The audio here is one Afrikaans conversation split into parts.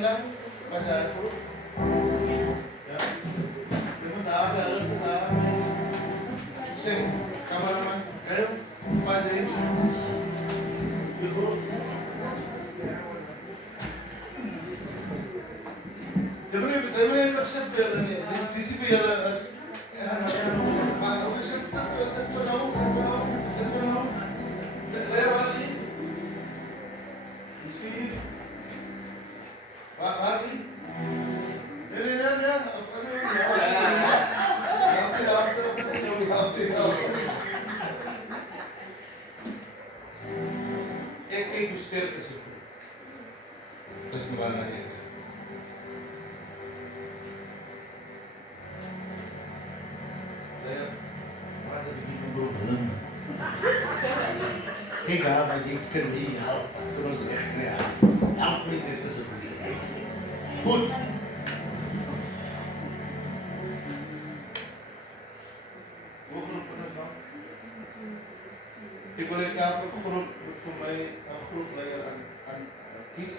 lang. Masyado. Ya. Yung dami, alas na dami. Sing, kama naman. Kayo, Fajay. Yung Tayo yung accept yun. Disip yun. Accept for now. There was it. Speed. Was it? एक स्टेप कैसे बस निभाना है Kijk aan, maar je kunt niet helpen. Toen was het echt real. Help me dit is het niet. Goed. Hoe groep is het dan? Ik wil het jou voor mij een groep aan kies.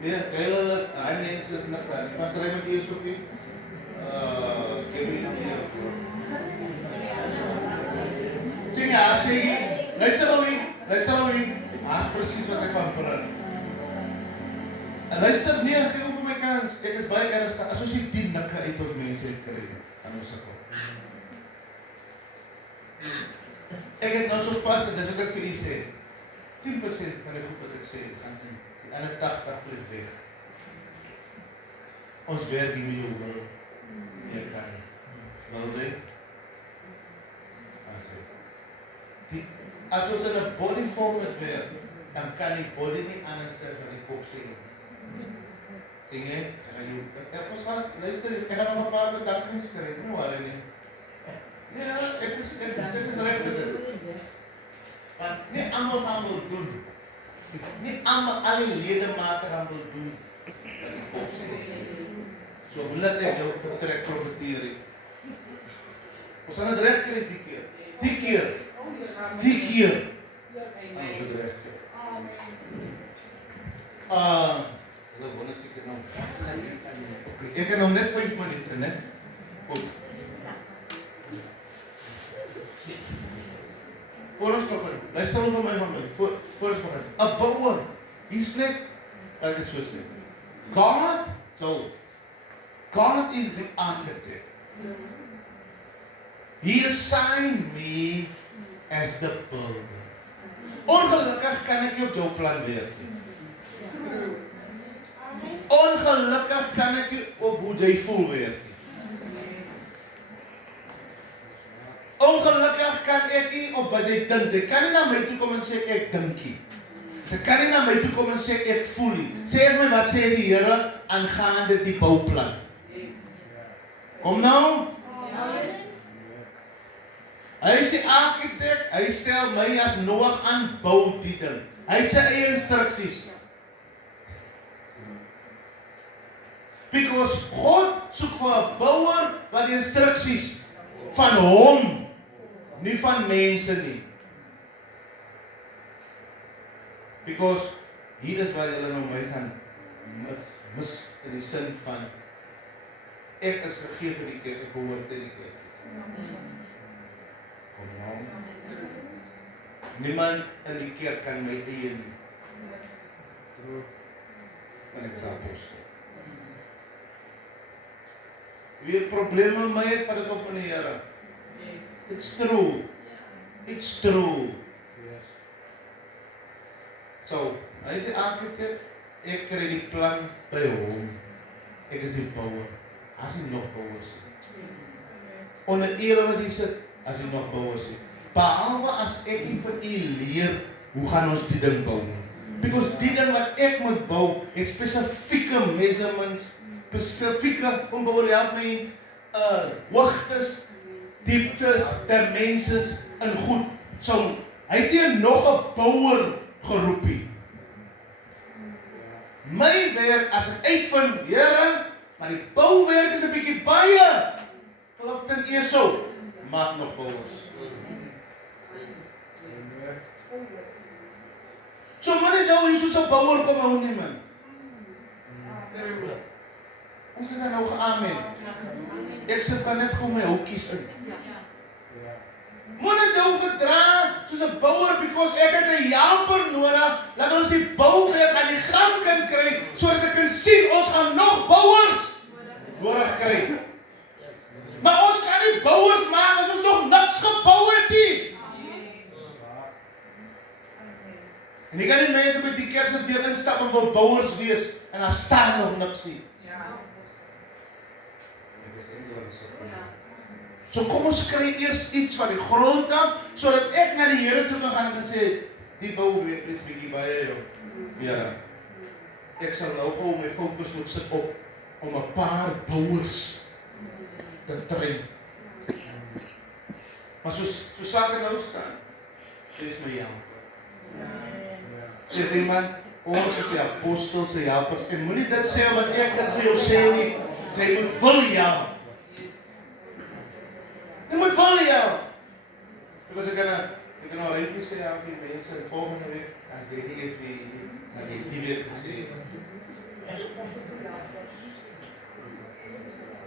Nee, hele mensen is niks aan. Ik was er even hier zoeken. Kevin hier. Zie je, zie je? Luister nou hier. Haast precies wat ik van praat. En luister, nee, geef over my kans. Ek is baie ernstig. As ons die 10 nikke uit ons mense het kry, aan ons sukkel. Ek het nou so pas, dis wat ek vir u sê. 10% van die goed wat ek sê, gaan doen. Die ander 80 vlieg weg. Ons werk nie meer oor. Jy kan. Wil jy? As ons in 'n body format werk, dan kan die body nie anders as wat die kop sê. Sien jy? Ons gaan, luister, ek gaan nog 'n paar bedankings skryf, nie waar nie. Ja, ek is reg vir dit. Want nie almal gaan wil doen. Nie almal al die ledemate gaan wil doen wat die kop sê. So laat ek jou vertrek profeteer. Ons gaan dit reg kry die keer. Die keer. Ons het reg kry. Dat wonder seker nou. Ek het nou net 5 minute, né? Goed. Voor ons begin. Luister ons vir my familie. Voor ons begin. 'n Bouer. Hier's net ek het so sê. God is the architect. He assigned me as the builder. Ongelukkig kan ek nie op jou plan werk nie. Ongelukkig kan ek nie op hoe jy voel werk nie. Ongelukkig kan ek nie op wat jy dink. Jy kan nie na my toe kom en sê ek dink nie. Jy kan nie na my toe kom en sê ek voel nie. Sê vir my wat sê die Here aangaande die bouplan. Kom nou. Hy is die architect, hy stel my as Noag aan, bou die ding. Hy het sy eie instruksies. Because God soek vir 'n bouer wat die instruksies van hom, nie van mense nie. Because hier is waar julle nou my gaan mis in die sin van ek is gegee vir die kerk, ek behoort in die kerk. Kom nou. Niemand in die kerk kan my eie nie. Want ek is apostel. Wie het probleme met my het, vat dit op in die Here. It's true. It's true. So, hy is die architect, ek kry die plan by hom. Ek is die bouwer. As hy nog bouwers. Onder ere wat hy sit, as hy nog bouwers. Behalwe as ek nie vir u leer, hoe gaan ons die ding bou? Because die ding wat ek moet bou, het spesifieke measurements, spesifieke, onbouwer, help my, hoogtes, dieptes, dimensions, en goed. So, hy het hier nog 'n bouwer geroepie. My werk, as ek uitvind, Here, maar die bouwerk is 'n bietjie baie, kliften eso, maak nog bouwers. So man het jou hier soos 'n bouwer kom hou nie man. Ons het nou geamen. Ek sit maar net gou my houtjies in. Moet dit jou gedra soos 'n bouer, because ek het 'n helper nodig, laat ons die bouwerk aan die gang kan kry, sodat ek kan sien, ons gaan nog bouers nodig kry. Maar ons kan nie bouers maak as ons nog niks gebou het nie. En jy kan nie mense met die kerk se deur instap en wil bouers wees, en daar staan nog niks nie. So kom ons kry eers iets van die grond af, sodat ek na die Here toe kan gaan en sê, die bou weet iets bietjie baie jou. Ja. Ek sal nou gou my fokus moet sit op om 'n paar bouers te train. Maar soos sake nou staan, dis my helper. Sê iemand, ons is die apostels se helpers. En moenie dit sê wat ek dit vir jou sê nie. Jy moet wil ja. Jy moet wil ja. Because ek kan nou reg sê aan die mense die volgende week, as jy nie is die weer gesê.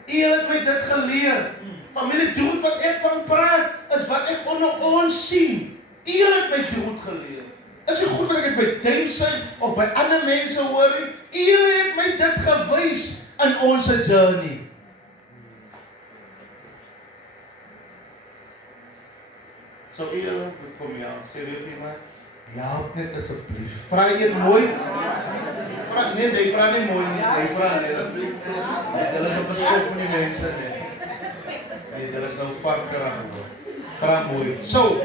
U het my dit geleer. Familie, doen wat ek van praat, is wat ek onder ons sien. U het my goed geleer. Is dit goed dat ek dit by James of by ander mense hoor? U het my dit gewys in ons journey. So u kom ja, sê weer vir my, help net asseblief. Vra jy mooi? Vra nee, jy vra nie mooi nie, jy vra net. Hulle is op 'n skof van die mense net. Nee, hulle is nou varkerig. Vra mooi. So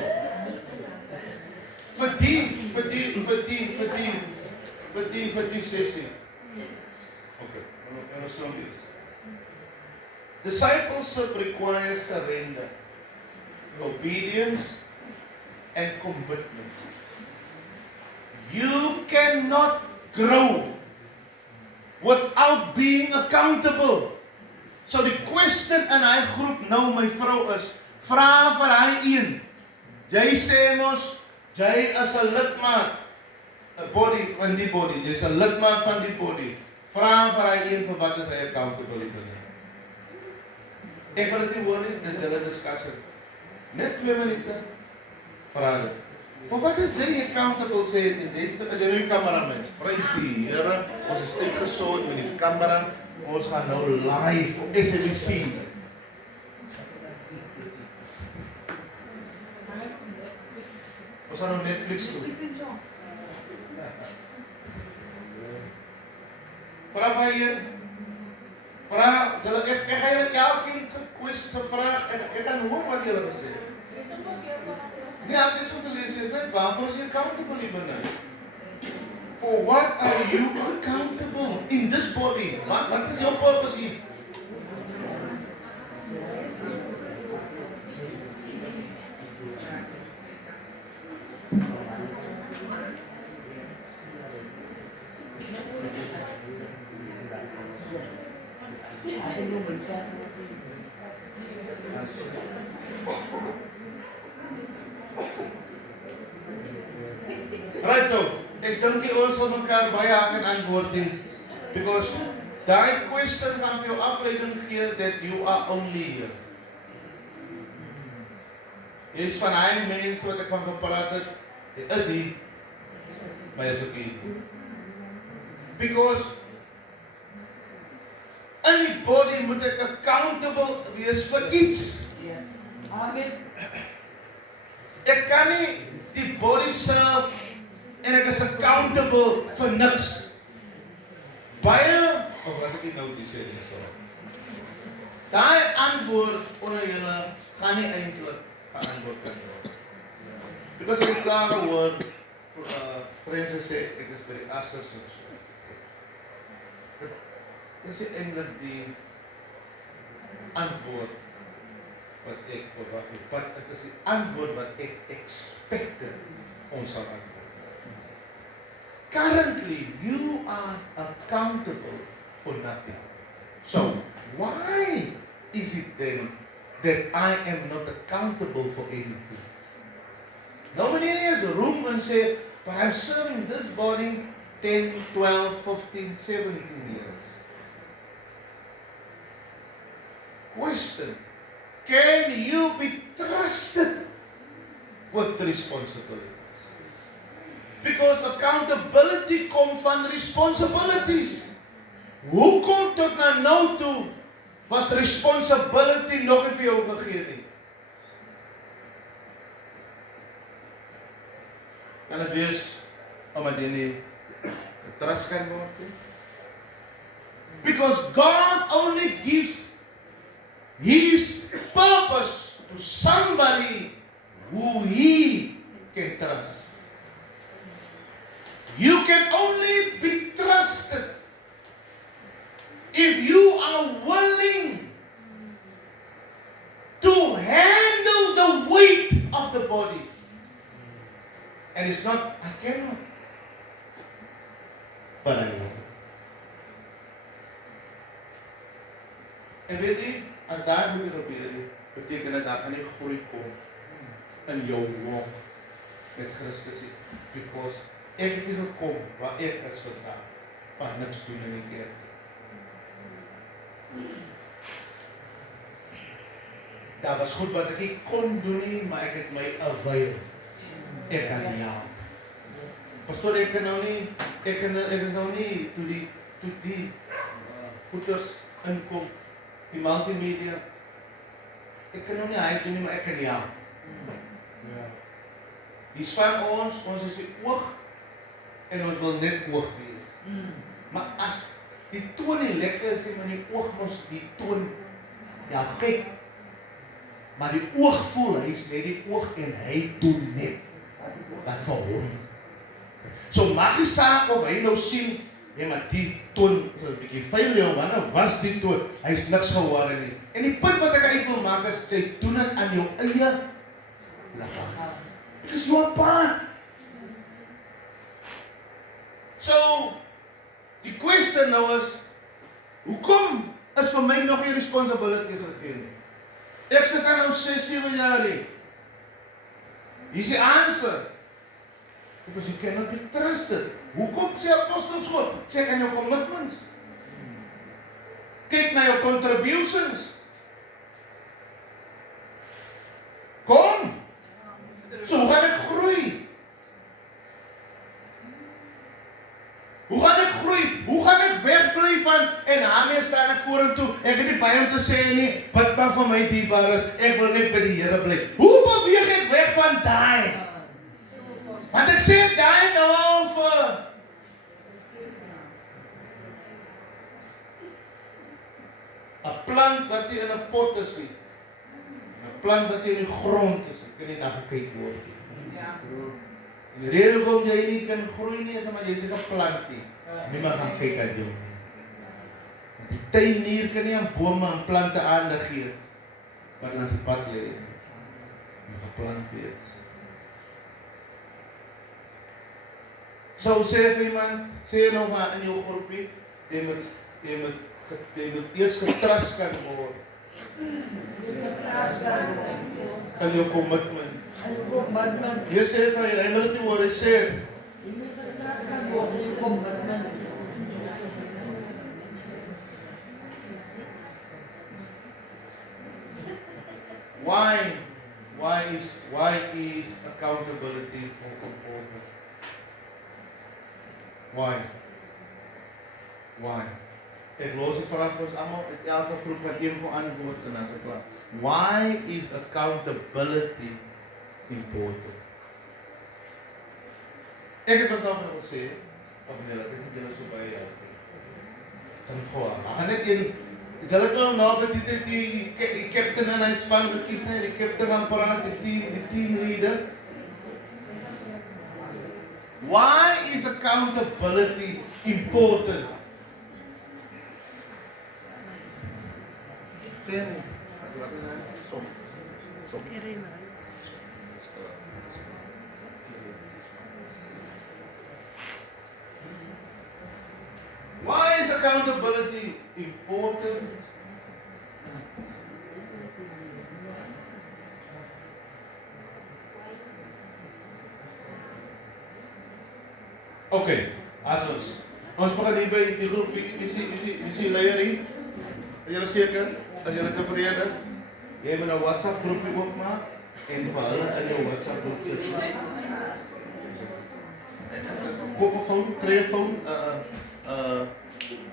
vir die sessie. Okay, ons sal dit. Discipleship requires surrender, obedience, and commitment. You cannot grow without being accountable. So die question in hy groep nou my vrou is, vra vir hy een. Jy sê mos, jy is 'n lidmaat, 'n body van die body, jy's 'n lidmaat van die body. Vra vir hy een vir wat is hy accountable vir. Ek wil dit nie hoor nie, dis hulle discussie. Net 2 minute. Vra dit. Vir wat is jy accountable sê dit? Dis as jy nou kameramens. Prys die Here, ons is uitgesout met die kamera. Ons gaan nou live op SABC. Ons gaan nou Netflix toe. Vra vir jy. Vra, ek gaan julle elkeen 'n quiz vra. Ek gaan hoor wat julle sê. Nee, as jy so te lees is net waarvoor is jy accountable binne? For what are you accountable in this body? What is your purpose here? Right now, ek dink jy ons sal mekaar baie kan antwoord nie. Because daai question gaan vir jou afleiding gee that you are only here. Jy is van hy mense wat ek van gepraat het, jy is hier, maar jy is ook hier. Because in die body moet ek accountable wees vir iets. Yes. Amen. Ek kan nie die body serve en ek is accountable vir niks. Baie, of wat ek nou die sê nie so. Daai antwoord onder julle gaan nie eintlik geantwoord kan word. Because ek het klaar gehoor, Franse sê, ek is by die assers en so. Dit is eintlik die antwoord wat ek verwag het, but dit is die antwoord wat ek expected ons sal antwoord. Currently, you are accountable for nothing. So, why is it then that I am not accountable for anything? Nobody has a room and say, but I'm serving this body 10, 12, 15, 17 years. question. Can you be trusted with the responsibilities? Because accountability comes van responsibilities. Hoekom tot nou toe was responsibility nog nie vir jou gegee nie? Kan dit wees omdat jy nie getrust kan word nie? Because God only gives His purpose to somebody who He can trust. You can only be trusted if you are willing to handle the weight of the body. And it's not, I cannot, but I will. En weet jy, as daar moet gebeur, beteken dit daar gaan nie groei kom in jou walk met Christus nie. Because ek het nie gekom waar ek is vandag, van niks doen in die kerk. Daar was goed wat ek nie kon doen nie, maar ek het my avail. Ek kan nie help. Pastoor, ek is nou nie toe die goeders inkom, die multimedia. Ek kan nou nie hy doen nie, maar ek kan nie help. Dis van ons is die oog, en ons wil net oog wees. Maar as die toon nie lekker is, maar die oog ons die toon, ja kyk, maar die oog voel, hy is net die oog en hy doen net wat vir hom. So maak die saak of hy nou sien, nee maar die toon, so 'n bietjie vuil jou man, was die toon, hy is niks geworden nie. En die punt wat ek uit wil maak is, jy doen het aan jou eie liggaam. Dit is jou paard. So, die question nou is, hoekom is vir my nog nie responsibility gegee nie? Ek sit aan nou 6-7 jaar nie. Hier is die answer. Because you cannot be trusted. Hoekom sê apostels God? Check aan jou commitments. Kyk na jou contributions. Kom! So, hoe gaan ek groei? Hoe gaan ek groei? Hoe gaan ek wegbly van, en daarmee staan ek vorentoe, ek het nie baie om te sê nie, bid maar vir my dierbares, ek wil net by die Here bly. Hoe beweeg ek weg van daai? Want ek sê daai nou al vir 'n plant wat nie in 'n pot is nie. 'n Plant wat nie in die grond is, kan nie na gekyk word nie. Ja. En die rede hoekom jy nie kan groei nie, is omdat jy is 'n plant nie. Niemand gaan kyk aan jou nie. Die tuinier kan nie aan bome en plante aandag gee wat langs die pad lê. Met 'n plant wees. So sê vir iemand, sê nou maar in jou groepie, jy moet eers getrust kan word. In jou commitment. Jy sê vir jy wil dit nie hoor, hy sê. Why is accountability so important? Why? Ek los die vraag vir ons almal, elke groep kan een van antwoord in as 'n klas. Why is accountability important? Ek het ons nou gesê, of nee, ek het julle so baie kan hoor. Maar net een, julle kan nou dat die captain en hy span gekies nie, die captain gaan praat, die team leader. Why is accountability important? Sê nie. Wat is dit? Som. Why is accountability important? Okay, ons begin hier by die groep, wie is die leier hier? Is julle seker? as julle tevrede, jy moet 'n WhatsApp groepie oopmaak en vir hulle in jou WhatsApp groep sit. Koop 'n foon, kry 'n foon,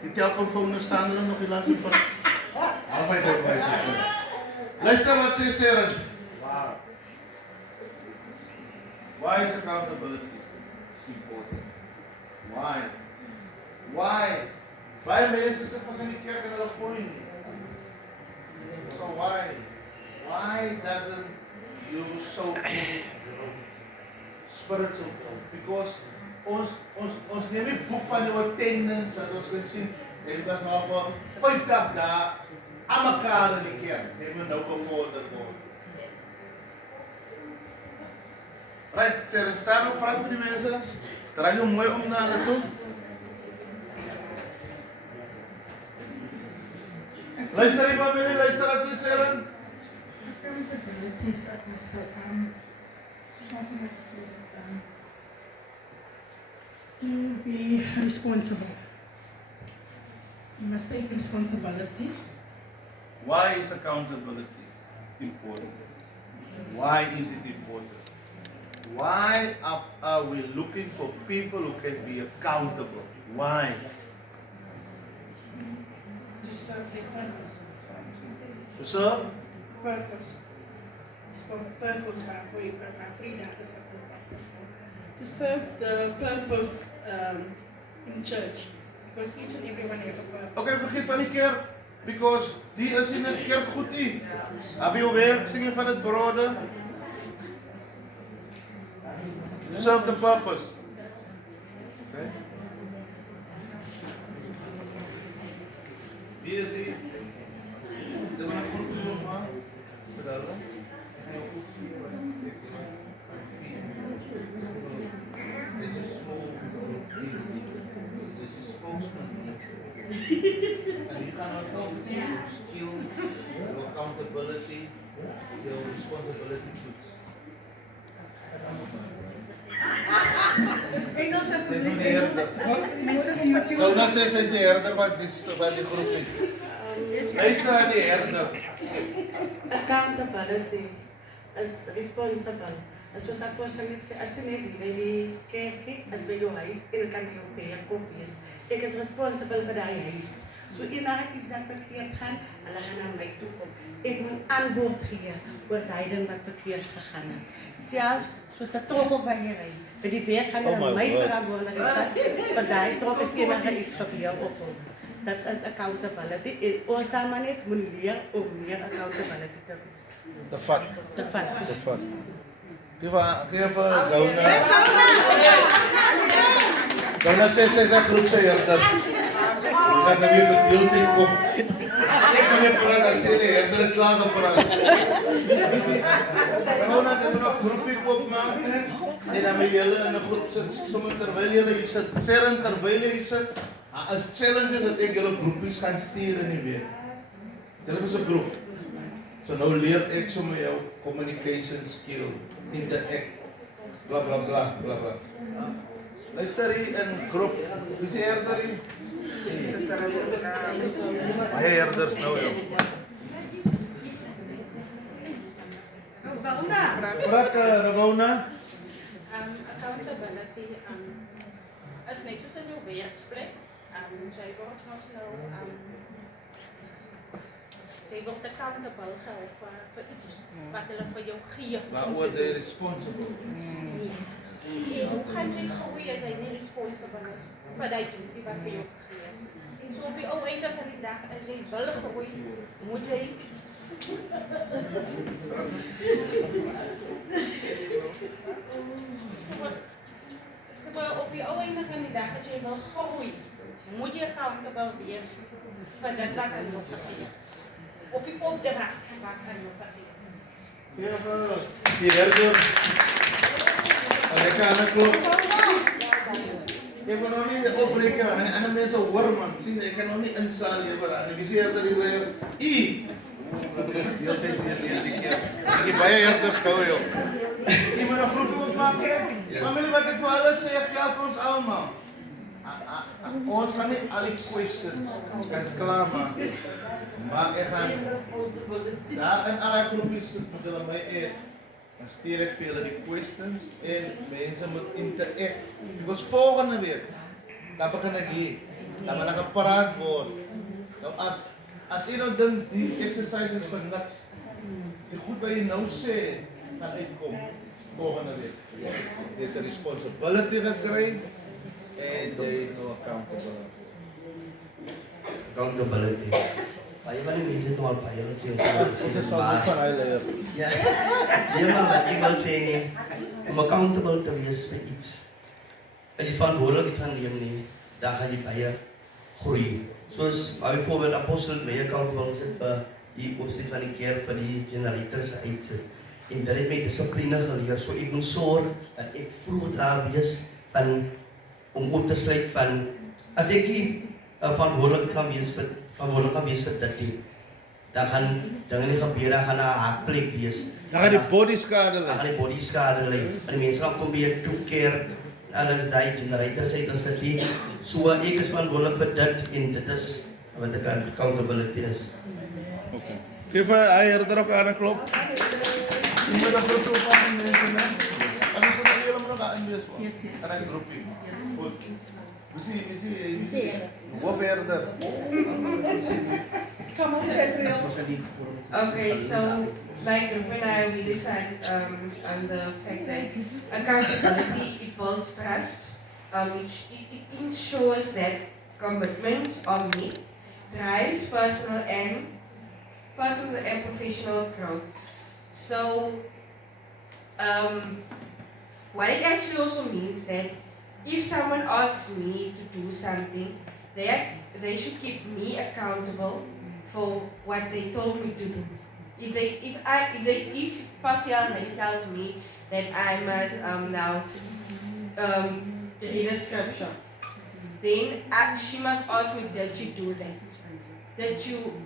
die telefoon staan hulle nog die laaste van. Albei vir wys. Luister wat sê Sharon. Why is accountability important? Why? Baie mense sit pas in die kerk en hulle gooi nie. So why doesn't you so spiritual? Because ons neem die boek van die attendance en ons kan sien, dit was maar vir 50 dae aan mekaar in die kerk. Neem we nou bevorder word. Right, Sharon, staan op, praat met die mense. Draai jou mooi om na hulle toe. Luister die familie, luister wat sy Sharon. To be responsible. You must take responsibility. Why is accountability important? Why is it important? Why are we looking for people who can be accountable? Why? To serve their purpose. To serve? Purpose. It's for the purpose for freedom. To serve the purpose in church. Because each and everyone has a purpose. Okay, vergeet van die kerk. Because die is in die kerk goed nie. Heb je weer zingen van het broden? To serve the purpose. Okay. Wie is die? Zullen we een goed doen, man? Vertellen. This is small. This is spokesman. And you cannot help your skill, your accountability, your responsibility goods. Engels asseblief, Engels. Sou nou sê sy is die herder wat die groep het. Luister aan die herder. Accountability is responsible. Soos ek was net sê, as jy net by die kerk kyk, as by jou huis, en ek kan by jou werk ook wees. Ek is responsible vir die huis. So enige iets wat verkeerd gaan, hulle gaan na my toe kom. Ek moet antwoord gee oor daai ding wat verkeerd gegaan het. Selfs soos 'n trok by die ry. By die werk gaan hulle my verantwoordelikheid vir daai trok as enige iets gebeur op hom. Dat is accountability. En ons saam net moet leer om meer accountability te wees. Te vat. Te vat. Te vat. Geef Zona. Zona sê sy is 'n groep se herder. Ek gaan nou weer vir die kom. Ek kan net praat as jy die herder het klaar gepraat. Zona het nog 'n groepie oopmaak en dan met julle in 'n groep sit sommer terwyl julle hier sit. Sharon terwyl jy sit. As challenge dat ek julle groepies gaan stuur in die week. Julle is 'n groep. So nou leer ek sommer jou communication skill, interact, bla bla bla bla bla. Luister hier in groep. Wie is die herder hier? Baie herders nou jou. Praat Ravona. Accountability is net soos in jou werksplek. Jy word mos nou jy word accountable gehou vir iets wat hulle vir jou gee. Waaroor jy responsible. En hoe gaan jy groei as jy nie responsible is vir die wat vir jou gegee is? En so op die ou einde van die dag, as jy wil groei, moet jy so op die ou einde van die dag, as jy wil groei, moet jy accountable wees vir dit wat aan jou gegee is. Of die opdrag wat aan jou gegee is. Ja, die herder. En ek kan het klop. Ek kan nog nie opbreken, en ander mense hoor man, sien, ek kan nog nie insaal hiervoor aan, en wie sê herder hier, ek bedoel, die hele tijd wees hier die keer, ek het baie herders gehou, joh. Jy moet een groepie opmaak, familie wat ek vir hulle sê, ek geld vir ons allemaal. Ons gaan nie al die questions kan klaarmaak. Maar ek gaan daar in al die groepies moet hulle my dan stuur ek vir julle die questions en mense moet interact. Because volgende week, dan begin ek hier. Dan moet ek gepraat word. Nou as jy nou dink die exercises vir niks, die goed wat jy nou sê, gaan uitkom volgende week. Jy het 'n responsibility gekry en jy is nou accountable. Accountability. Baie van die mense het al baie gesê Ons is al goed van hy leier. ja. Nee, maar wat ek wil sê nie, om accountable te wees vir iets. As jy verantwoordelikheid gaan neem nie, dan gaan jy baie groei. Soos byvoorbeeld apostel baie accountable sit vir die opset van die kerk vir die generators uitsit. En dit het my dissipline geleer, so ek moet sorg dat ek vroeg daar wees van om op te sluit van as ek nie verantwoordelik kan wees vir dit, dan gaan dinge nie gebeur, dan gaan 'n hartplek wees. Dan gaan die body skade Dan gaan lê. die body skade lê. En die mense gaan kom by toe keer alles daai generators uit as dit. So ek is verantwoordelik vir dit en dit is wat ek accountability is. Okay. Geef hy herder ook aan 'n klop. Jy moet 'n groep van mense hê. En ons moet helemaal daar in wees. Yes. En 'n groepie. Goed. Is hy hoe verder? Come on, Jezreel. Okay, so my group and I, we decided on the fact that accountability, it builds trust, it ensures that commitments are met, drives personal and professional growth. So, what it actually also means that if someone asks me to do something, they should keep me accountable for what they told me to do. If Pascal tells me that I must now read a scripture, then she must ask me, did you do that?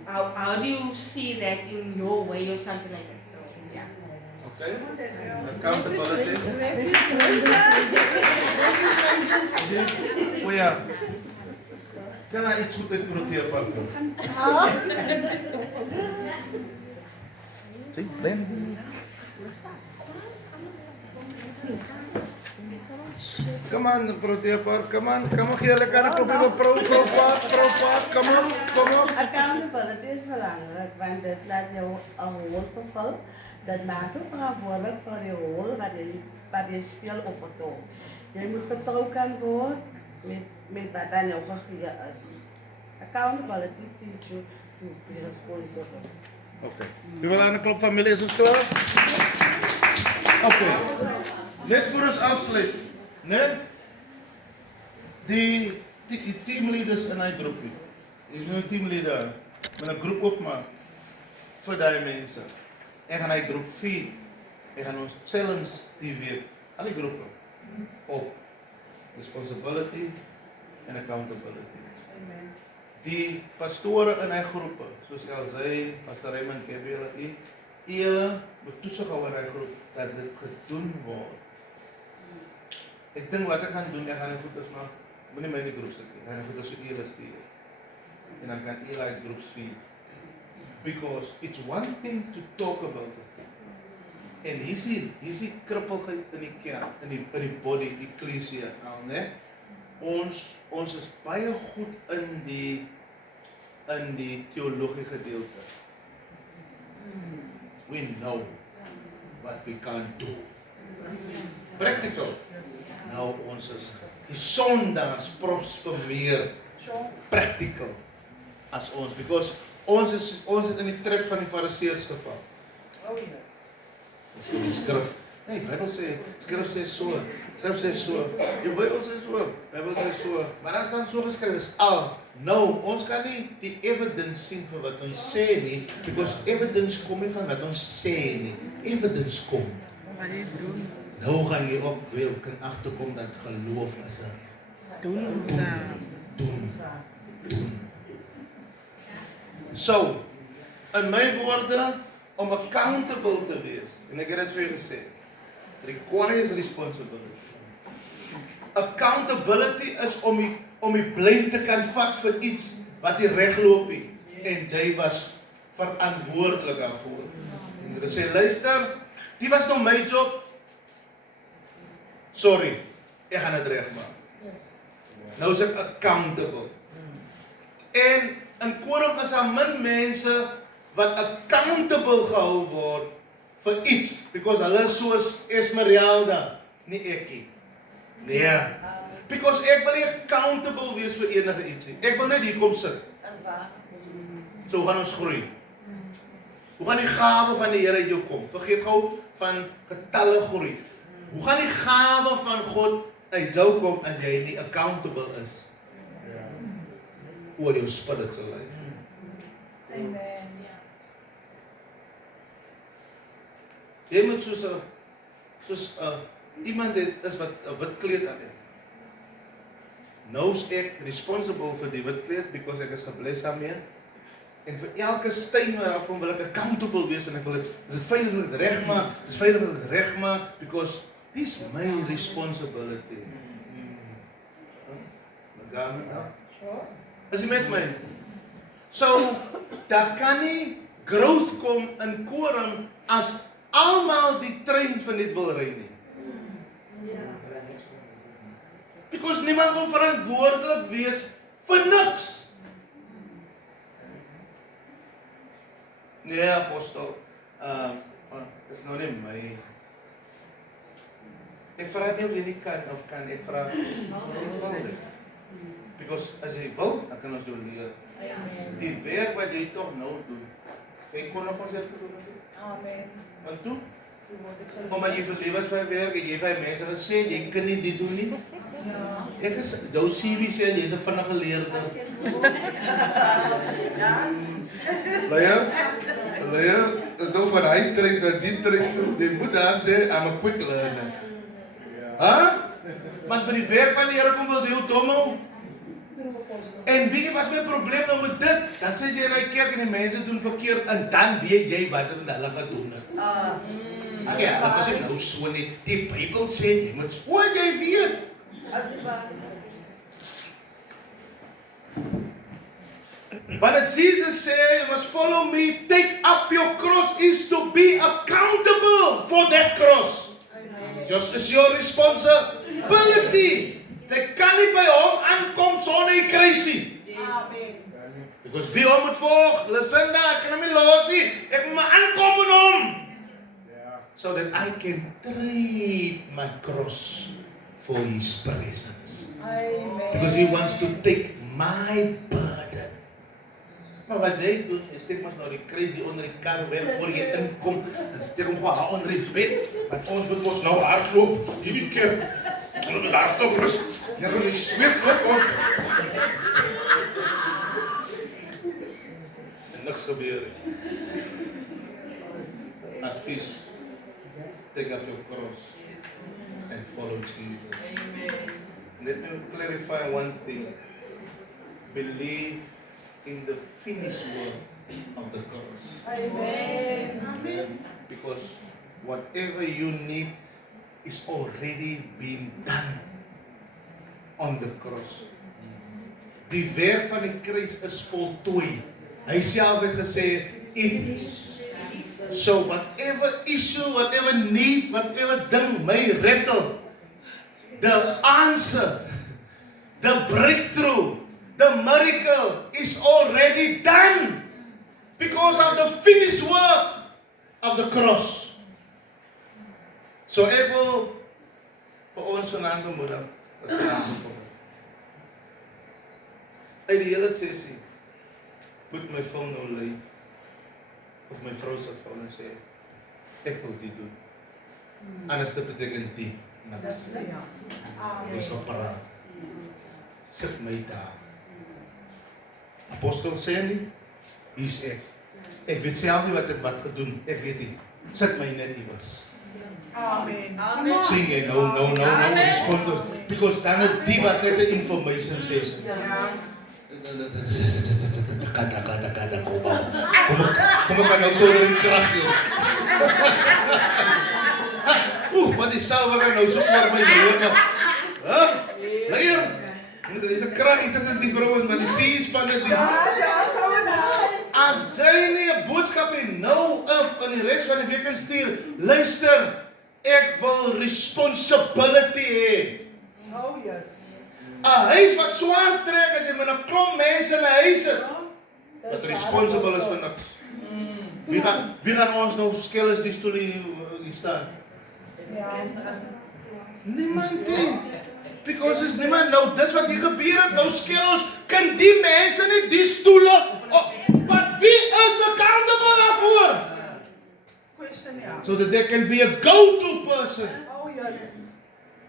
How do you see that in your way or something like that? So yeah. Okay. Accountability. Kuya. Kan na iets goed uit Protea van doen? Zie, blend. Come on, Protea Park, come on, gee lekker 'n klopie vir pro paard, come on. Accountability is belangrijk, want dit laat jou een rol vervullen. Dat maakt je verantwoordelijk voor die rol wat je speelt of vertoont. Je moet vertrouwd kan worden met wat aan jou gegeven is. Accountability teach you to be responsible. Oké. Wie wil aan 'n klop van Melis is klaar? Oké. Net voor ons afsluit, né? Die teamleaders in hy groepie. Jy moet 'n teamleader met 'n groep opmaak vir daai mense. Ek gaan hy groep feed. Ek gaan ons challenge die week, al die groepe op responsibility en accountability. Amen. Die pastore in hy groepe, soos Elzay, Pastor Raymond Gabriel, julle moet toesig hou in hy groep dat dit gedoen word. Ek dink wat ek gaan doen, ek gaan die goeders maak, moenie my in die groep sit nie, ek gaan die goeders vir julle stuur. En dan kan julle die groep feed. Because it's one thing to talk about it. En hier is die krippelheid in die kerk, in die body, die ecclesia, né? Ons is baie goed in die teologie gedeelte. We know what we can't do. Practical. Nou ons is die sondags prosper meer practical as ons, because ons het in die trek van die fariseërs geval. Oh yes. So die skrif. Nee, die Bybel sê, skrif sê so. Skrif sê so. Die Bybel sê so. Bybel sê so. Maar as dan so geskryf is al. Nou, ons kan nie die evidence sien vir wat ons sê nie, because evidence kom nie van wat ons sê nie. Evidence kom. Nou gaan jy ook weer kan agterkom dat geloof is 'n doen. So, in my woorde, om accountable te wees, en ek het dit vir julle gesê, requires responsibility. Accountability is om die blame te kan vat vir iets wat nie regloop nie. En jy was verantwoordelik daarvoor. En hulle sê, luister, die was nog my job. Sorry, ek gaan dit regmaak. Nou is ek accountable. En in Quorum is daar min mense wat accountable gehou word vir iets, because hulle is soos Esmeralda, nie ek nie. Nee. Because ek wil nie accountable wees vir enige iets nie. Ek wil net hier kom sit. So hoe gaan ons groei? Hoe gaan die gawe van die Here uit jou kom? Vergeet gou van getalle groei. Hoe gaan die gawe van God uit jou kom as jy nie accountable is oor jou spiritual life? Amen. Jy moet soos iemand is wat 'n wit kleed aan het. Nou is ek responsible vir die wit kleed because ek is gebless daarmee. En vir elke steen wat daar kom wil ek accountable wees en ek wil dit veilig wil dit regmaak. Dit is veilig wil dit regmaak because this is my responsibility. As jy met my. So, daar kan nie growth kom in Quorum as almal die trein van dit wil ry nie. Because niemand wil verantwoordelik wees vir niks. Nee, apostel, is nou nie my. Ek vra nie of jy nie kan of kan, ek vra because as jy wil, dan kan ons jou leer. Die werk wat jy toch nou doen, jy kon nog ons het gedoen. Amen. Want toe? Omdat jy verleef as vir werk, en jy vir mense gesê, jy kan nie dit doen nie. Ek is, jou CV sê, jy is 'n vinnige leerder. Leier, dan van hy trek dat die trek toe, die moet daar sê, I'm a quick learner. Maar as by die werk van die Here kom, wil jy jou dom hou? En weet jy wat is my probleem nou met dit? Dan sê jy in die kerk en die mense doen verkeerd, en dan weet jy wat hulle gaan doen. Ja, dat was nou so nie. Die Bybel sê, jy moet, jy weet. But Jesus said, you must follow me, take up your cross, is to be accountable for that cross. Just as your responsibility. Jy kan nie by hom aankom sonder die kruisie. Because wie hom moet volg, Lucinda, ek kan hom nie los nie. Ek moet maar aankom in hom. So that I can trade my cross for his presence. Because he wants to take my burden. Maar wat jy doen, is steek mas nou die kruis onder die kar weg voor jy inkom, en steek hom gewoon onder die bed, want ons moet ons nou hardloop, hierdie kerk, ons moet hardloop, jy moet die sweet op ons. En niks gebeur. Advies, take up your cross and follow Jesus. Let me clarify one thing. Believe in the finished work of the cross. Amen. Because whatever you need is already been done on the cross. Die werk van die kruis is voltooi. Hy self het gesê, it is. So whatever issue, whatever need, whatever ding may rattle, the answer, the breakthrough, the miracle is already done because of the finished work of the cross. So ek wil vir ons vanaand bemoedig wat vanaand kom. Uit die hele sessie moet my vrou nou lê of my vrou se vrou en sê ek wil dit doen. Anders dit beteken dit niks. Ons gaan praat. Sit my daar. Apostel sê nie, hier's ek. Ek weet self nie wat ek wat gedoen, ek weet nie. Sit my net iewers. Amen. Sing jy, no, respond. Because dan is die was net 'n information session. Kom ek nou so in krag hier. Wat die salwe gaan nou so oor my lewe. Leier, Dit is 'n krag tussen die vrouens, maar die P-span het die. Ja, kom nou. As jy nie 'n boodskap het nou of in die res van die week kan stuur, luister, ek wil responsibility hê. Oh, yes. 'n Huis wat swaar trek as jy met 'n klomp mense in 'n huis sit, wat responsible is vir niks. Wie gaan ons nou skel as die stoel hier staan? Niemand nie. Because is niemand nou, dis wat hier gebeur het, nou skel ons, kan die mense nie die stoele, but wie is accountable daarvoor? Question, ja. So that there can be a go-to person. Oh, yes.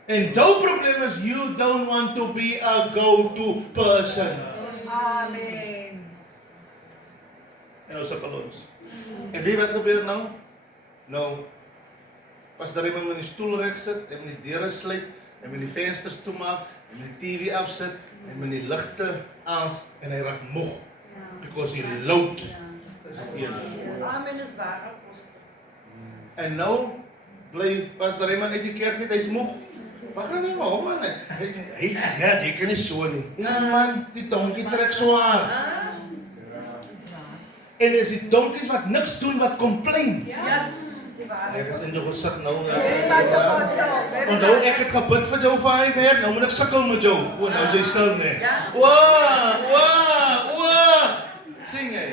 And jou probleem is, you don't want to be a go-to person. Amen. En ons sukkel ons. En wie wat gebeur nou? Nou, pas daar iemand met die stoel reg sit, en met die deure sluit, en met die vensters toemaak, en met die TV afsit, en met die ligte aans, en hy raak moeg. Because hy loud is op een. Amen is waar, apostel. En nou, bly pas daar iemand uit die kerk net, hy's moeg. Wat gaan nie maar, man? Ja, die kan nie so nie. Ja man, die donkie trek so aan. En is die donkies wat niks doen, wat complain. Yes, is waar. Ek is in jou gesig nou. En Onthou ek het gebid vir jou vir hy werk, nou moet ek sukkel met jou. O, nou is jy stil nie. Ja. Wow. Sing jy.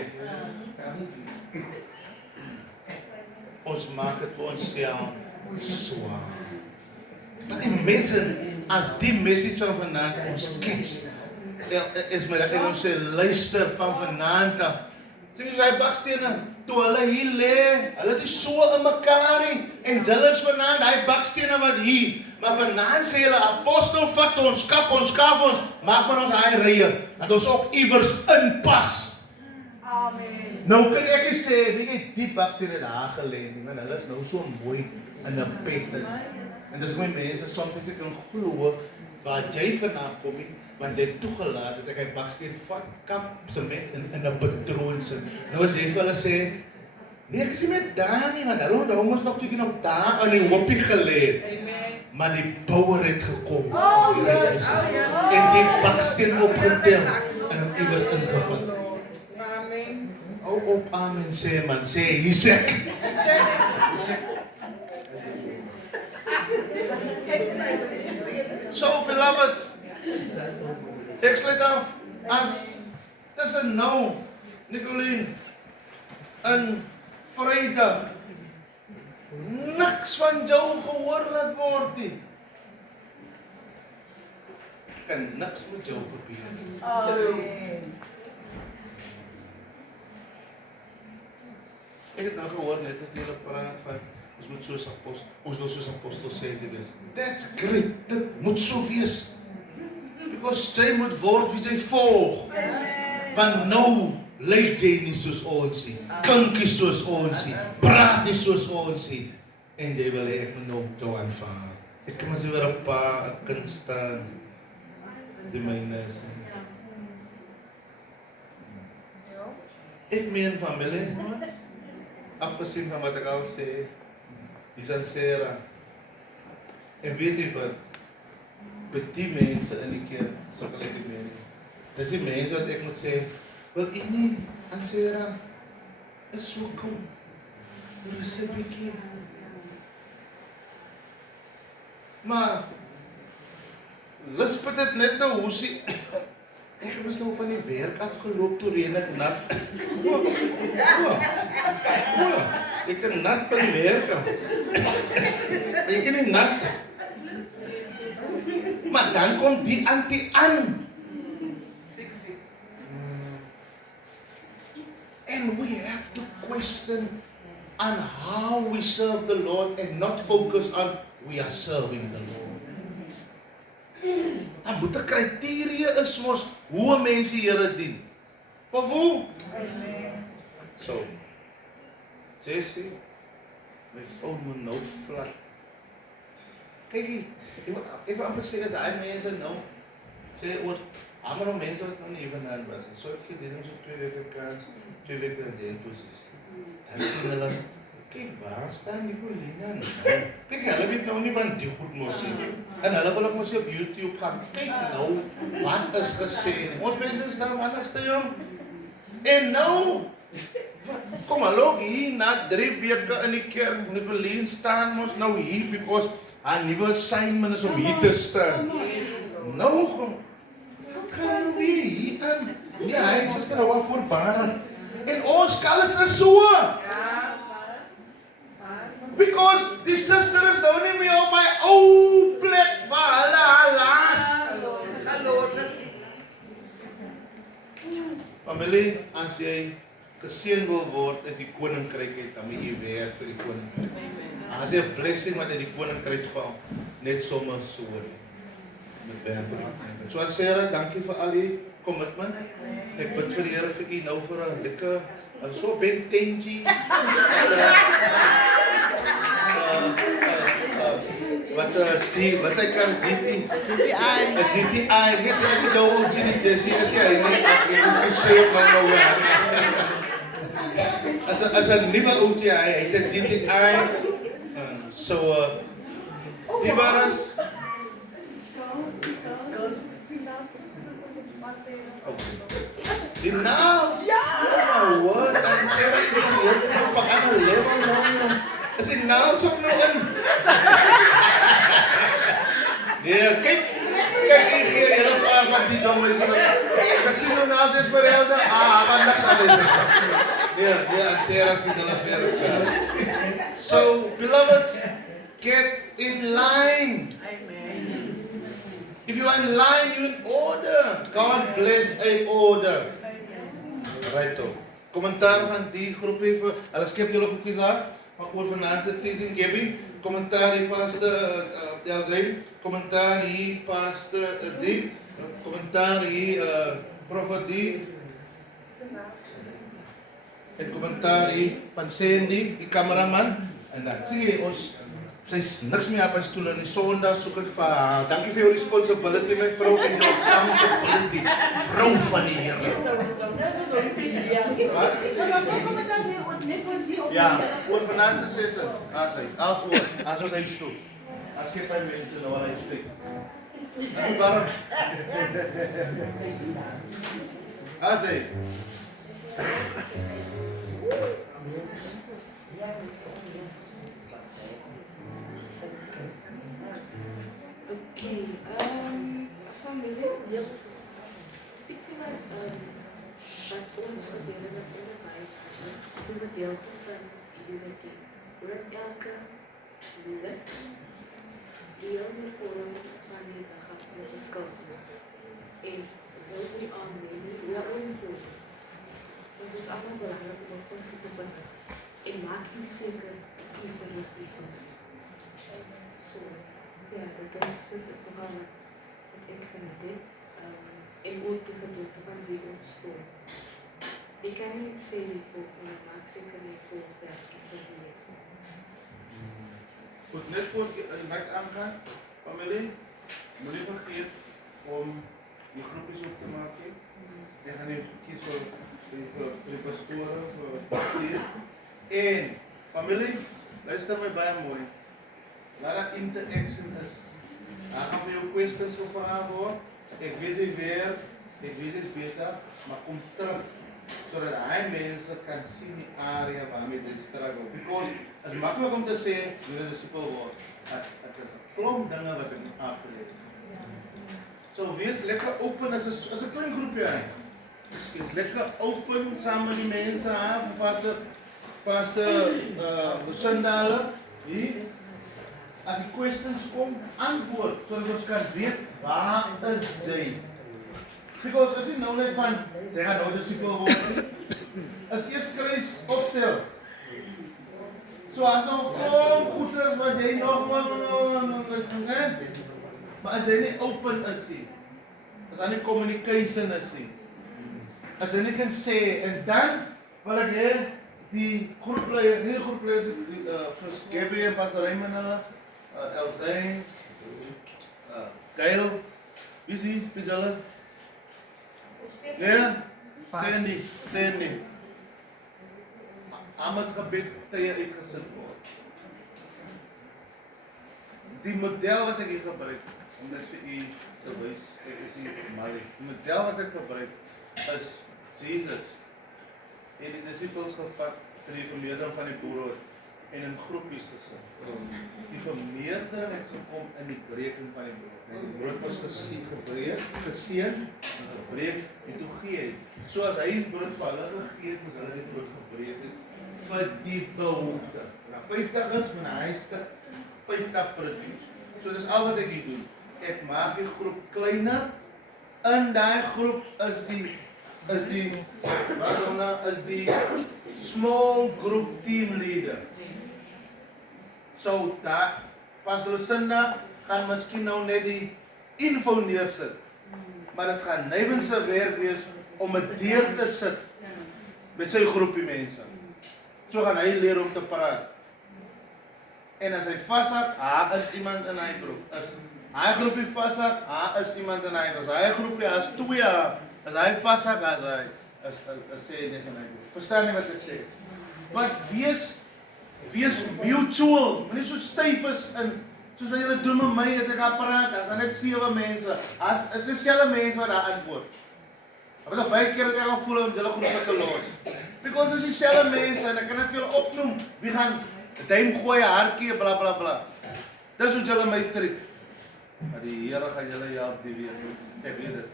Ons maak dit vir onsself swaar. Maar die mense, as die message van vanaand ons kies, is my dat ons sê, luister van vanaand af. Sien jy hy bakstene, toe hulle hier lê, hulle is so in mekaar nie, en julle is vanaand, hy bakstene wat hier, maar vanaand sê hulle, apostel, vat ons, kap ons, maak maar ons hy rye, dat ons ook iewers inpas. Amen. Nou kan ek nie sê, weet jy, die bakstene daar gelê nie, want hulle is nou so mooi in 'n bed. En dis my mense, soms ek kan glo, waar jy vandaan kom nie, want jy het toegelaat dat ek hy baksteen vat, kap, sement in 'n patroon sit. Nou as jy vir hulle sê, nee, ek is nie meer daar nie, want hulle onthou ons nog toe nog daar aan die hoppie gelê. Amen. Maar die bouwer het gekom. Oh yes, oh yes. En die baksteen opgetel en hom iewers ingevind. Amen. Hou op, amen, sê man, sê, Isaac. So, beloved, ek sluit af as tussen nou, Nicolien, en Vrydag, niks van jou gehoor laat word nie. Kan niks met jou gebeur nie. Amen. Ek het nou gehoor net hulle praat van ons moet soos apostel, ons wil soos apostel sê dit is. That's great. Dit moet so wees. Because jy moet word wie jy volg. Want nou lyk jy nie soos ons nie. Klink nie soos ons nie. Praat nie soos ons nie. En jy wil hê ek moet nou jou aanvaar. Ek kan maar sê weer 'n paar kind staan. Die myne is. Ek meen familie. Afgesien van wat ek al sê, die sincere. En weet jy wat, met die mense in die kerk, sal ek dit meen. Dis die mense wat ek moet sê, wil ek nie, sincere, is so cool. Dit is 'n bietjie. Maar, Lisbeth het net nou hoesie, ek was nou van die werk afgeloop, toe reën ek nat. Ek kan nat by die werk af. Ek kan nie nat. Maar dan kom die antie aan. And we have to question on how we serve the Lord and not focus on we are serving the Lord. Dan moet 'n kriteria is mos hoe mense Here dien. Of hoe? So, Jessie, my phone moet nou vlak. Kyk, ek wil amper sê as hy mense nou sê oor ander mense wat nou nie even aan was. So ek gedink so 2 weke kans, 2 weke in die posisie. Dan sien hulle Kyk, waar staan die Colina nou? Kyk, hulle weet nou nie van die goed mos nie. En hulle wil ook mos op YouTube gaan kyk nou wat is gesê nie. Ons mense staan anders te jong. En nou, kom hallo hier na 3 weke in die kerk. Nicolien staan mos nou hier because haar nuwe assignment is om hier te staan. Nou kom, gaan we hier aan. Ja, hy is nou al voorbare. En ons college is so. Because die sister is nou nie meer op my ou plek waar hulle laas. Familie, as jy geseën wil word in die koninkryk het, dan moet jy werk vir die koninkryk. As jy 'n blessing wat uit die koninkryk val, net sommer so. Met werk vir die koninkryk. So Sarah, dankie vir al die commitment. Ek bid vir die Here vir u nou vir 'n lekker so ben tentjie. Wat sy kan GTI. GTI, net as jy ou GTI Jessie, as jy nie sê maar nou ja. As 'n nuwe outie hy het 'n GTI. So die was die nails. Ja, wat? En Cherry is op 'n ander level nou. Is die nails ook nou in? Nee, kyk hier gee hele paar van die jongens. Ek sien nou nails is Esmeralda. Maar niks anders. Nee, en Sarah's die hulle verder. So, beloved, get in line. If you are in line, you're in order. God bless a order. Righto. Kommentaar van die groepie vir hulle skep julle goedjies daar van oor finansiële teasing giving. Kommentaar hier pastor Elzijn. Kommentaar hier pastor die. Kommentaar hier profet die. En kommentaar hier van Sandy, die cameraman. En dan sê jy ons sy's niks meer op 'n stoel in die Sondag soek ek vir haar. Dankie vir jou responsibility my vrou en jou accountability. Vrou van die Here. Wat? Ja, oor finansies sê sy. As ons hy stoel. As jy by mense nou al hy steek. En waarom? As hy. Okay, familie, ek sê wat ons gedeelte onderwys is 'n gedeelte van unity. Waar elke lid deel moet vorm van die gemeenskap en wil nie aanneem hoe onvoor. Ons is allemaal belangrijk om een functie te vinden en maak u zeker u verlicht die functie. So, ja, dit is nogal wat ek vind dit. En ook die gedeelte van wie ons voor. Ik kan niet sê die volgende, maar ek seker die volgende en vir die lewe. Goed, net voor die mic aangaan, familie, moet nie vergeet om die groepies op te maak. Jy gaan net kies vir die pastore, vir pastoor. En, familie, luister my baie mooi. Waar dat interaction is. Daar gaan vir jou questions gevraagd word. Ek weet jy weer, ek weet jy is bezig, maar kom terug. Zodat hij mensen kan zien die area waarmee ze struggle. Because het is makkelijk om te zeggen, je wil een discipel worden. Het is een klomp dingen wat ik moet afleren. Zo, wees lekker open als een klein groepje. Wees lekker open samen met die mensen aan. Pastor Sundalen. Als die questions komen, antwoord. Zodat we kan weten, waar is zij? Because as jy nou net van, jy gaan nou discipel word, as eers kruis opstel. So as nou klomp goeders wat jy nog maar as jy nie open is nie, as daar nie communication is nie, as jy nie kan sê, en dan wil ek hê, die groepleiers, nie die groepleiers, soos Gabby en Pastor Raymond hulle, Elzijn, Kyle, wie is die, wie is hulle? Ja, Sandy. met gebed tye uitgesit word. Die model wat ek hier gebruik, om dit vir u te wys, ek is hier Malik. Die model wat ek gebruik is Jesus het die disippels gevat in die vermeerdering van die brood en in groepies gesit. Die vermeerdering het gekom in die breking van die brood. En die brood was geseën en gebreek en toe gee hy. So as hy die brood vir hulle gegee het, moes hulle die brood gebreek het vir die behoefte. Nou 50 is, maar hy stig 50 produce. So dis al wat ek hier doen. Ek maak die groep kleiner. In daai groep is die small group team leader. So dat Pastor Lucinda gaan miskien nou net die info neersit. Maar dit gaan Nybin se werk wees om 'n deur te sit met sy groepie mense. So gaan hy leer om te praat. En as hy vashak, is iemand in hy groep. As hy groepie vashak, is iemand in hy groep. As hy groepie as 2, as hy vashak, as hy sê net in hy groep. Verstaan nie wat ek sê? Maar wees mutual. Moenie so styf is in soos wat julle doen met my as ek gaan praat. As net 7 mense. As is dieselfde mense wat daar antwoord. Maar dan baie keer dat ek gaan voel om julle groep te los. Because as dieselfde mense en ek kan net vir julle opnoem. Wie gaan duim gooi, hartjie, bla bla bla. Dis hoe julle my treat. Maar die Here gaan julle help die week. Ek weet dit.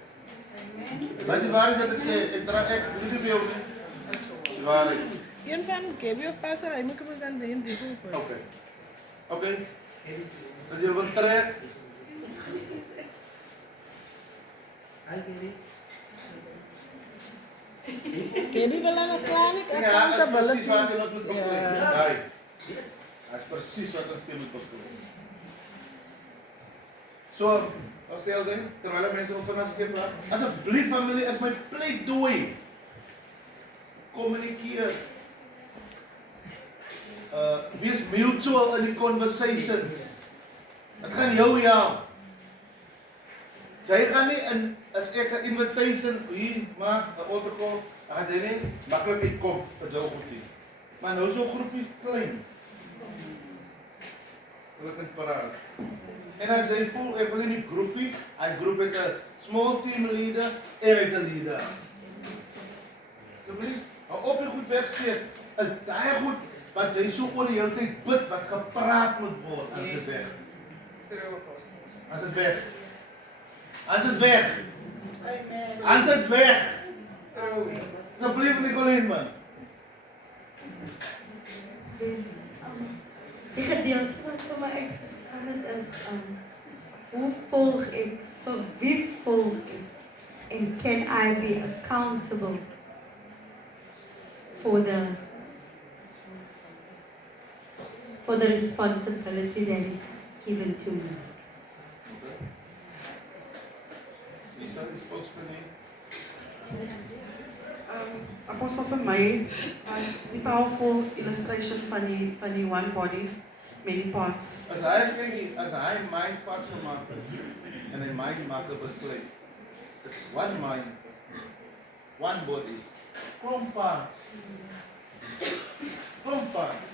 Wat is waar dat ek sê, ek weet nie vir jou nie. Waar ek. Een van Gabby of Pastor, hy moet ons dan neem die groep. Okay. As jy wil trek. Gabby wil aan 'n klein accountability. Ja, dis presies wat ons moet doen. Dis presies wat ons moet doen. So, as jy sê, terwyl mense ons vanaf skep, asseblief familie, is my pleidooi. Kommunikeer. Wees mutual in die conversations. Dit gaan jou help. Jy gaan nie in, as ek 'n invitation hier maak, 'n alcohol, dan gaan jy nie maklik uitkom vir jou goedie. Maar nou so 'n groepie klein. Hulle kan praat. En as jy voel, ek wil in die groepie, hy groep het 'n small team leader en 'n leader. Asseblief, op die goed wegsteek, is daai goed wat jy so oor die hele tyd bid, wat gepraat moet word, as dit weg. As dit weg. As dit weg. Amen. As dit weg. Asseblief, Nicolien, man. Die gedeelte wat vir my uitgestaan het is, hoe volg ek, vir wie volg ek, and can I be accountable for the responsibility that is given to me. Lisa, die spokesman hier. Apostel vir my was die powerful illustration van die one body, many parts. As hy mind vasgemaak is, en hy mind maak 'n besluit, is one mind, one body, klomp parts.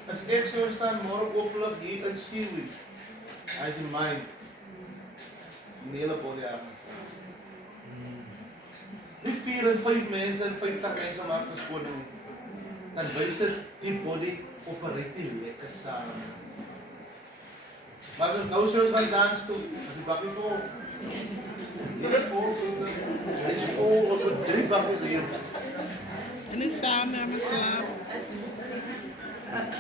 As ek so staan môre oplig hier in Seaweed, hy is die mind, die hele body aan. Nie 4 en 5 mense en 50 mense maak verskoning. Dan wys dit die body operate lekker saam. Maar as ons nou so gaan dans toe, as die bakkie vol. Dit is vol, dit is vol, ons moet 3 bakkies hier. En is saam en slaap.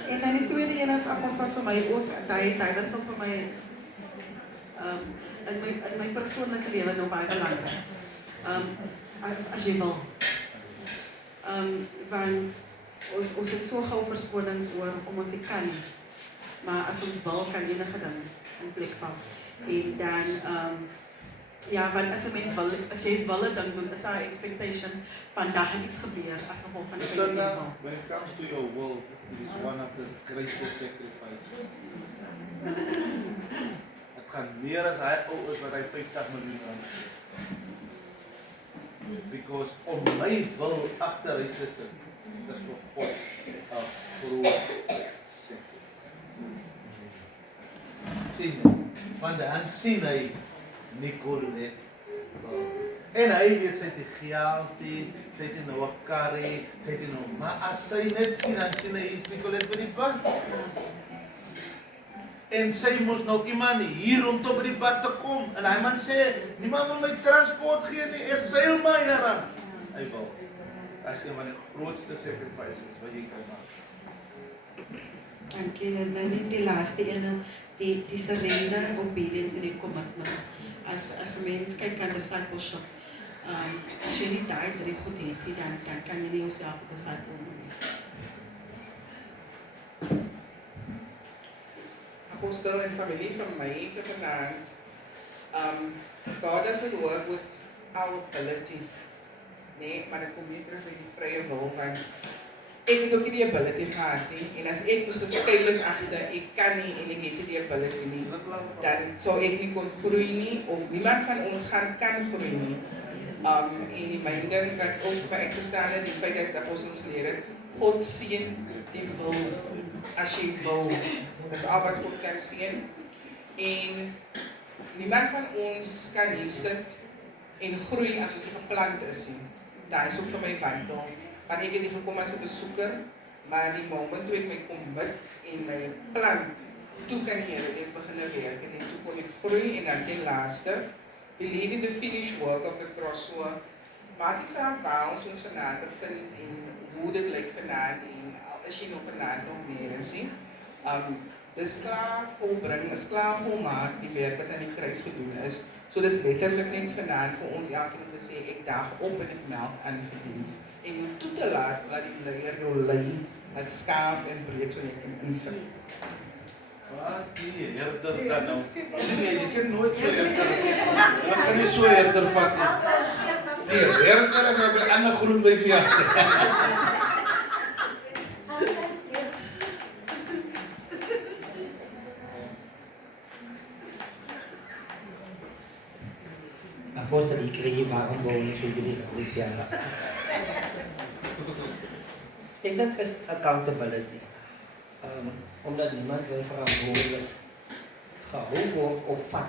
En dan die tweede ene apostel vir my ook, hy was nog vir my in my persoonlike lewe nog baie belangrik. As jy wil. Want ons het so gou verskonings oor om ons nie kan nie. Maar as ons wil, kan enige ding in plek val. En dan, ja, want as 'n mens wil, as jy wil 'n ding doen, is daar 'n expectation van daar gaan iets gebeur as gevolg van die feit dat jy wil. When it comes to your will, it is one of the greatest sacrifices. Het gaan meer as hy ou is wat hy 50 miljoen aan. Because om my wil agteruit te sit, dis vir God 'n groot sê. Sien, want dan sien hy Nicolet. En hy weet sy het die geld, sy het nou 'n karry, sy het nou, maar as sy net sien, dan sien hy iets Nicolet by die bad. En sy moes nou iemand hier om tot by die bad te kom. En hy man sê, niemand wil my transport gee nie, ek seil my heraan. Hy wil. Dat is een van die grootste sacrifices wat jy kan maak. Dankie, en dan net die laaste ene, die surrender, obedience en die commitment. As 'n mens kyk aan discipleship, as jy nie daai 3 goed het nie, dan kan jy nie jouself 'n disciple noem nie. Apostel and family from my vanaand, God doesn't work with our ability. Nee, maar ek kom weer terug by die vrye wil, want ek het ook nie die ability gehad nie, en as ek moes geskryf het agter, ek kan nie en ek het nie die ability nie, dan sou ek nie kon groei nie, of niemand van ons kan groei nie. En die my ding wat ook by ek gestaan het, die feit dat ons geleer het, God seën die wil, as jy wil, dis al wat God kan seën, en niemand van ons kan hier sit en groei as ons nie geplant is nie. Daai is ook vir my vital, want ek het nie gekom as 'n besoeker, maar die moment toe ek my commit en my plant, toe kan die Here eers begin werk en toe kon ek groei en dan ten laaste, believe in the finished work of the cross. So, maak nie saak waar ons vanaand bevind en hoe dit lyk vanaand en as jy nog vanaand nog meer sien. Dis klaar volbring, is klaar volmaak die werk wat aan die kruis gedoen is. So dis letterlik net vanaand vir ons elkeen om te sê ek daag op en ek meld aan die diens. En jou toe te laat dat die leier jou lei, het skaaf en breek so jy kan invul. Waar is die herder dan nou? Nee, jy kan nooit so herder. Jy kan nie so herder vat nie. Die herder is op 'n ander groen by vir jou. Apostel, ik kreeg je waarom wonen zo jullie goed jaar. Ik denk is accountability. Omdat niemand wil verantwoordelijk gehouden wordt of vat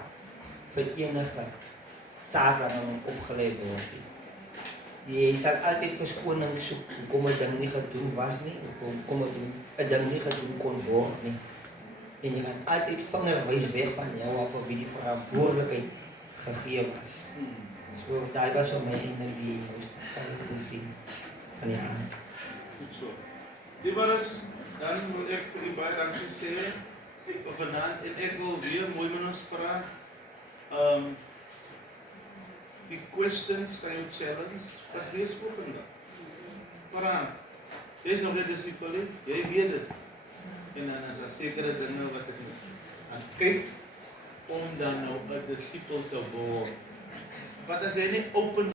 voor enige zaak waar dan opgeleid wordt. Je zal altijd verskoning zoeken hoe een ding niet gedaan was niet, of hoe een ding niet gedaan kon worden niet. En je gaat altijd vingerwijs weg van jou af voor wie die verantwoordelijkheid gegeven was. So dat was voor mij die voeding van die aard. Goed zo. Die was dan wil ek vir u baie dankie sê vir vanaand en ek wil weer mooi met ons praat. Die questions kan jy challenge, wat wees open dan. Praat. Dis nog 'n disipel, jy weet dit. En dan is daar sekere dinge wat ek moet aan kyk om dan nou 'n disipel te word. Wat as jy nie open